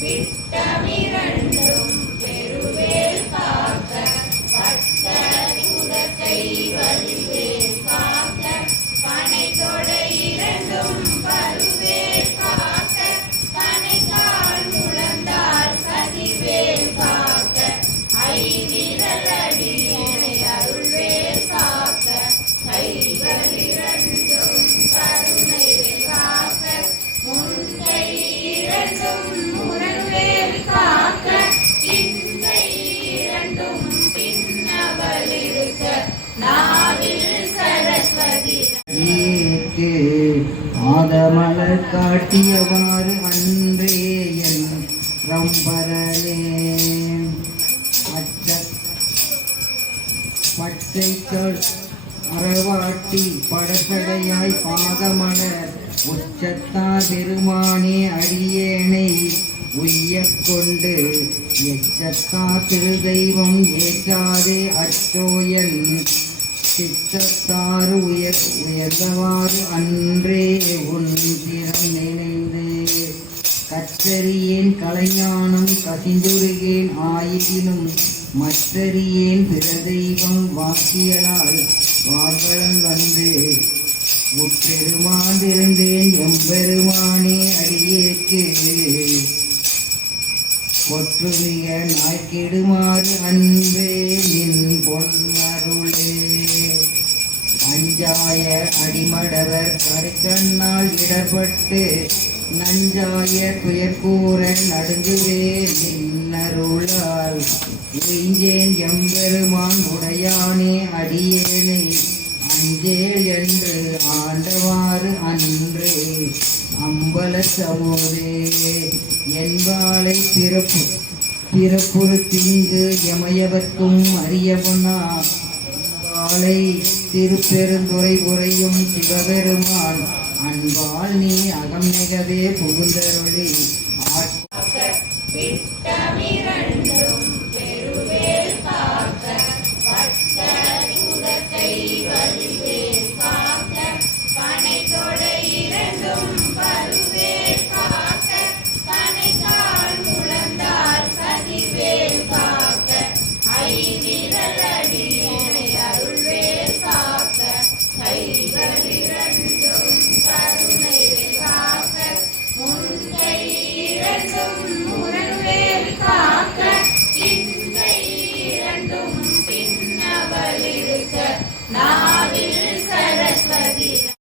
விட்டமிரண்டு. மாதமலர் காட்டியவாறு அன்றே என் ரம்பரனே. அச்ச பச்சைக்கள் அறவாட்டி படசடையாய் பாதமலர் உச்சத்தா பெருமானே அடியேனை உய்யக் கொண்டு எச்சத்தா திருதெய்வம் ஏற்றாதே அச்சோயன் சித்தத்தாறு உயர் உயர்ந்தவாறு அன்றே உன் திறம் நினைந்தே. கற்றறியேன் கலைஞானம் கசிந்துருகேன் ஆயினும் மற்றறியேன் பிரதெய்வம் வாக்கியலால் வார்வலம் வந்து உட்பெருமாந்திருந்தேன் எம்பெருமானே அடியேற்கே. கொற்றுமிக நாய்க்கிடுமாறு அன்பே நின் பொன் நஞ்சாய அடிமடவர் கருக்கண்ணால் இடப்பட்டு நஞ்சாய துயர்கூற நடுங்குவே நின்னருளால். உயிஞ்சேன் எம்பெருமான் உடையானே அடியேனை அஞ்சேல் என்று ஆண்டவாறு அன்றே. அம்பல சமோதே என்பாலை பிறப்பு பிறப்புறு திங்கு எமையவர்க்கும் அறியவனா. காலை திருப்பெருந்துறை உரையும் சிவபெருமான் அன்பால் நீ அகம் மிகவே புகுந்தருளி